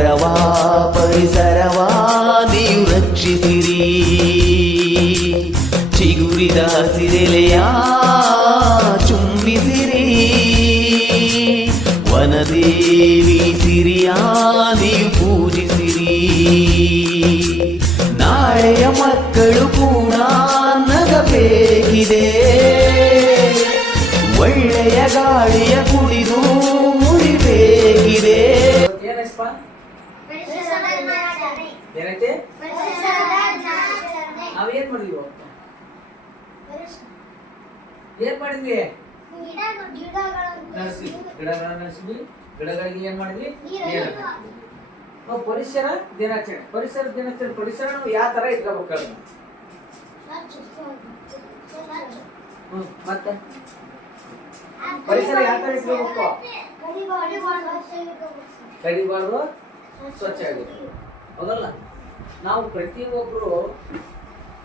ಮರವಾ ಪರಿಸರವಾ ನೀವು ರಕ್ಷಿಸಿರಿ. ಚಿಗುರಿದ ಹಸಿರೆಲೆಯ ಚುಂಬಿಸಿರಿ. ವನದೇವಿ ಸಿರಿಯ ನೀವು ಪೂಜಿಸಿರಿ. ನಾಳೆಯ ಮಕ್ಕಳು ಕೂಡ ನಗಬೇಕಿದೆ. ಒಳ್ಳೆಯ ಗಾಳಿಯ ಕುಡಿದು ಮುರಿಬೇಕಿದೆ. ಏನೈತೆ? ನಾವೇನ್ ಮಾಡಿದ್ವಿ? ಏನ್ ಮಾಡಿದ್ವಿ? ಗಿಡಗಳನ್ನ ನಡೆಸಿದ್ವಿ. ಗಿಡಗಳಿಗೆ ಏನ್ ಮಾಡಿದ್ವಿ? ಪರಿಸರ ದಿನಾಚರಣೆ. ಪರಿಸರ ದಿನಾಚರಣೆ ಪರಿಸರ ಯಾವ ತರ ಇಟ್ಕೋಬೇಕು? ಮತ್ತೆ ಪರಿಸರ ಯಾವ ತರ ಇಟ್ಕೋಬೇಕು? ಕಡಿಬಾರ್ದು, ಸ್ವಚ್ಛ ಆಗಿರ್ಬೇಕು. ಹೌದಲ್ಲ? ನಾವು ಪ್ರತಿಯೊಬ್ಬರು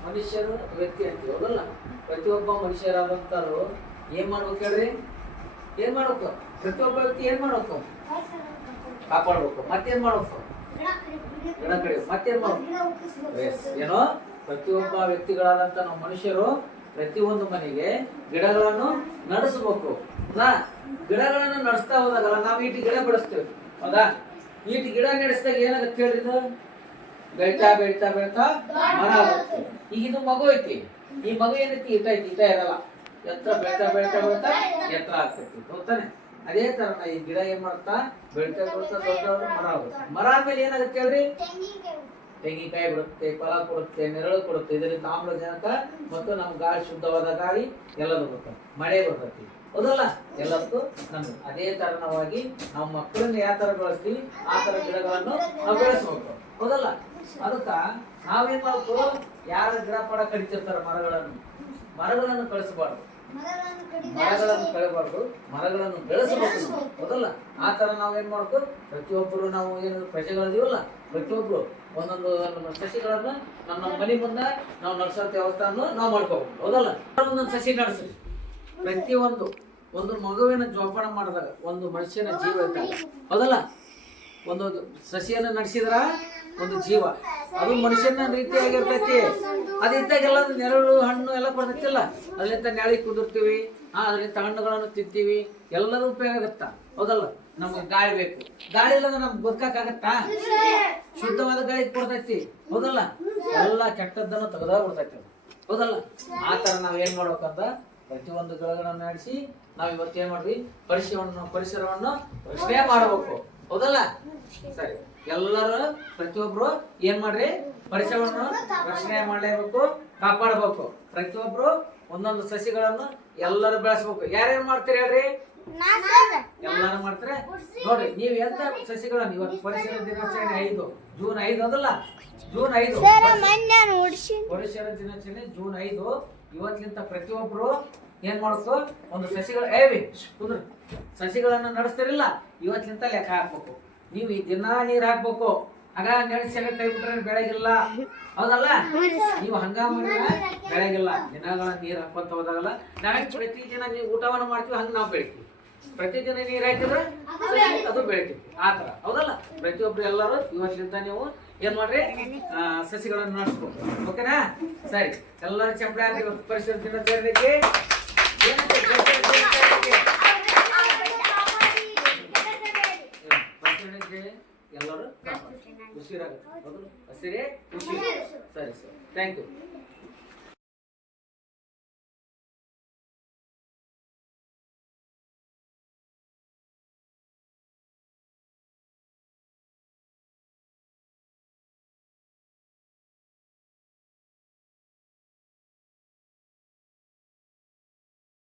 ಮನುಷ್ಯರು ವ್ಯಕ್ತಿ ಅಂತೀವಿ. ಹೌದಲ್ಲ? ಪ್ರತಿಯೊಬ್ಬ ಮನುಷ್ಯರಾದಂಥವ್ರು ಏನ್ ಮಾಡ್ಬೇಕು ಹೇಳ್ರಿ? ಏನ್ ಮಾಡ್ಬೇಕು? ಪ್ರತಿಯೊಬ್ಬ ವ್ಯಕ್ತಿ ಏನ್ ಮಾಡ್ಬೇಕು? ಕಾಪಾಡ್ಬೇಕು. ಮತ್ತೇನ್ ಮಾಡ್ಬೇಕು? ಗಿಡ ಕಡಿಬೇಕು. ಮತ್ತೇನ್ ಮಾಡ್ಬೇಕು? ಏನೋ ಪ್ರತಿಯೊಬ್ಬ ವ್ಯಕ್ತಿಗಳಾದಂತ ನಾವು ಮನುಷ್ಯರು ಪ್ರತಿಯೊಂದು ಮನೆಗೆ ಗಿಡಗಳನ್ನು ನಡೆಸಬೇಕು. ಗಿಡಗಳನ್ನು ನಡೆಸ್ತಾ ಹೋದಾಗಲ್ಲ ನಾವು ಈಟಿ ಗಿಡ ಬೆಳೆಸ್ತೇವೆ. ಹೌದಾ? ಈಟಿ ಗಿಡ ನಡೆಸಿದಾಗ ಏನಾಗುತ್ತೆ ಹೇಳ್ರಿ? ಬೆಳ್ತಾ ಬೆಳ್ತಾ ಬೆಳ್ತಾ ಮರ ಆಗುತ್ತೆ. ಈಗ ಇದು ಮಗು ಐತಿ. ಈ ಮಗು ಏನೈತಿ? ಇಟ ಐತಿ. ಇಟ ಇರಲ್ಲ. ಎತ್ತರ ಬೆಳ್ತಾ ಬೆಳ್ತಾ ಬೆಳ್ತಾ ಎತ್ತರ ಆಗ್ತೈತಿ. ಹೌದಾನೆ? ಅದೇ ತರ ಈ ಗಿಡ ಏನ್ ಮಾಡ್ತಾ ಬೆಳ್ತಾ ಬೆಳ್ತಾ ದೊಡ್ಡ ಮರ ಆಗುತ್ತೆ. ಮರ ಆದ್ಮೇಲೆ ಏನಾಗುತ್ತೆ ಹೇಳ್ರಿ? ತೆಂಗಿನಕಾಯಿ ಬಿಡುತ್ತೆ, ಫಲ ಕೊಡುತ್ತೆ, ನೆರಳು ಕೊಡುತ್ತೆ. ಇದರಿಂದ ಆಮ್ಲಜನಕ ಮತ್ತು ನಮ್ ಗಾಳಿ, ಶುದ್ಧವಾದ ಗಾಳಿ ಎಲ್ಲದೂ ಬರ್ತದೆ. ಮಳೆ ಬರ್ತೈತಿ. ಹೌದಲ್ಲ? ಎಲ್ಲದಕ್ಕೂ ನಮ್ಗೆ ಅದೇ ತರನವಾಗಿ ನಾವು ಮಕ್ಕಳನ್ನ ಯಾವ ತರ ಬೆಳೆಸ್ತೀವಿ ಆ ತರ ಗಿಡಗಳನ್ನು ನಾವು ಬೆಳೆಸ್ಬೇಕು. ಹೌದಲ್ಲ? ಅದಕ್ಕ ನಾವೇನ್ ಮಾಡ್ಬೇಕು? ಯಾರ ಗಿಡ ಪಡ ಕಡಿತಿರ್ತಾರ ಮರಗಳನ್ನು ಕಳಿಸಬಾರ್ದು. ಮರಗಳನ್ನು ಕಳಬಾರ್ದು, ಮರಗಳನ್ನು ಬೆಳೆಸಬೇಕು. ಹೌದಲ್ಲ? ಆ ತರ ನಾವೇನ್ ಮಾಡ್ಬೇಕು? ಪ್ರತಿಯೊಬ್ಬರು ನಾವು ಏನು ಪ್ರಜೆಗಳಿದೀವಲ್ಲ, ಪ್ರತಿಯೊಬ್ರು ಒಂದೊಂದು ಸಸಿಗಳನ್ನ ನಮ್ಮ ಮನೆ ಮುಂದೆ ನಾವು ನಡೆಸೋ ವ್ಯವಸ್ಥೆಯನ್ನು ನಾವು ಮಾಡ್ಕೋಬೇಕು. ಹೌದಲ್ಲ? ಒಂದೊಂದು ಸಸಿ ನಡೆಸಿ. ಒಂದು ಮಗುವಿನ ಜೋಪಾನ ಮಾಡಿದಾಗ ಒಂದು ಮನುಷ್ಯನ ಜೀವ ಇದ್ದಾಗ, ಹೌದಲ್ಲ? ಒಂದು ಸಸಿಯನ್ನು ನಡೆಸಿದ್ರ ಒಂದು ಜೀವ, ಅದು ಮನುಷ್ಯನ ರೀತಿಯಾಗಿರ್ತೈತಿ. ಅದಿದ್ದಾಗೆಲ್ಲ ನೆರಳು, ಹಣ್ಣು ಎಲ್ಲ ಕೊಡ್ತೈತಿಲ್ಲ. ಅದರಿಂದ ನೆರಳಿಗೆ ಕುದಿರ್ತೀವಿ, ಅದರಿಂದ ಹಣ್ಣುಗಳನ್ನು ತಿಂತೀವಿ, ಎಲ್ಲರೂ ಉಪಯೋಗ ಆಗತ್ತಾ. ಹೌದಲ್ಲ? ನಮ್ಗೆ ಗಾಳಿ ಬೇಕು. ಗಾಳಿ ಇಲ್ಲದ ನಮ್ಗೆ ಬದುಕಾಗತ್ತಾ? ಶುದ್ಧವಾದ ಗಾಳಿ ಕೊಡ್ತೈತಿ. ಹೌದಲ್ಲ? ಎಲ್ಲ ಕೆಟ್ಟದ್ದನ್ನು ತೆಗೆದ ಬಿಡ್ತೈತಿ. ಹೌದಲ್ಲ? ಆ ತರ ನಾವ್ ಏನ್ ಮಾಡ್ಬೇಕಂತ ಪ್ರತಿಯೊಂದು ಗಿಡಗಳನ್ನು ನಡೆಸಿ ನಾವ್ ಇವತ್ತು ಏನ್ ಮಾಡ್ವಿ? ಪರಿಸರವನ್ನು ರಕ್ಷಣೆ ಮಾಡಬೇಕು. ಹೌದಲ್ಲ? ಸರಿ, ಎಲ್ಲರೂ ಪ್ರತಿಯೊಬ್ರು ಏನ್ ಮಾಡ್ರಿ? ಪರಿಸರವನ್ನು ರಕ್ಷಣೆ ಮಾಡಲೇಬೇಕು, ಕಾಪಾಡಬೇಕು. ಪ್ರತಿಯೊಬ್ರು ಒಂದೊಂದು ಸಸಿಗಳನ್ನು ಎಲ್ಲರೂ ಬೆಳೆಸ್ಬೇಕು. ಯಾರ್ಯಾರು ಮಾಡ್ತೀರಿ ಹೇಳ್ರಿ? ಎಲ್ಲಾರು ಮಾಡ್ತಾರೆ ನೋಡ್ರಿ. ನೀವ್ ಎಂತ ಸಸಿಗಳನ್ನು ಇವತ್ತು ಪರಿಸರ ದಿನಾಚರಣೆ 5 ಜೂನ್ 5 ಅದಲ್ಲ? ಜೂನ್ 5 ಪರಿಸರ ದಿನಾಚರಣೆ ಜೂನ್ 5. ಇವತ್ತಿಂತ ಪ್ರತಿಯೊಬ್ರು ಏನ್ ಮಾಡ್ಬೇಕು? ಒಂದು ಸಸಿಗಳನ್ನ ನಡೆಸ್ತಿರಿಲ್ಲ, ಇವತ್ತಿಂತ ಲೆಕ್ಕ ಹಾಕ್ಬೇಕು. ನೀವು ಈ ದಿನ ನೀರ್ ಹಾಕ್ಬೇಕು. ಆಗ ನಡೆಸಿ ಕೈ ಬಿಟ್ರೆ ಬೆಳಗಿಲ್ಲ. ಹೌದಲ್ಲ? ನೀವು ಹಂಗ ಮಾಡಿದ್ರೆ ಬೆಳಗಿಲ್ಲ. ದಿನಗಳ ನೀರ್ ಹಾಕೊಂತ ಹೋದಾಗಲ್ಲ. ನಾವೇ ಪ್ರತಿ ದಿನ ನೀವು ಊಟವನ್ನು ಮಾಡ್ತೀವಿ, ಹಂಗ ನಾವು ಬೆಳಿತೀವಿ. ಪ್ರತಿದಿನ ನೀರ್ ಹಾಕಿದ್ರೆ ಅದು ಬೆಳಿತೀವಿ. ಆತರ. ಹೌದಲ್ಲ? ಪ್ರತಿಯೊಬ್ರು ಎಲ್ಲರೂ ಇವತ್ತಿಂದ ನೀವು ಏನ್ ಮಾಡ್ರಿ? ಸಸಿಗಳನ್ನು ನಡೆಸ್ಬೇಕು. ಓಕೆನಾ? ಸರಿ, ಎಲ್ಲರೂ ಚಪ್ಪಲಿ ಹಾಕಿ ಪರಿಸರ ದಿನಾಚರಣೆಗೆ ಎಲ್ಲರೂ ಖುಷಿರಾಗುತ್ತೆ. ಹೌದು? ಹಸಿರೇ ಖುಷಿ. ಸರಿ ಸರಿ, ಥ್ಯಾಂಕ್ ಯು.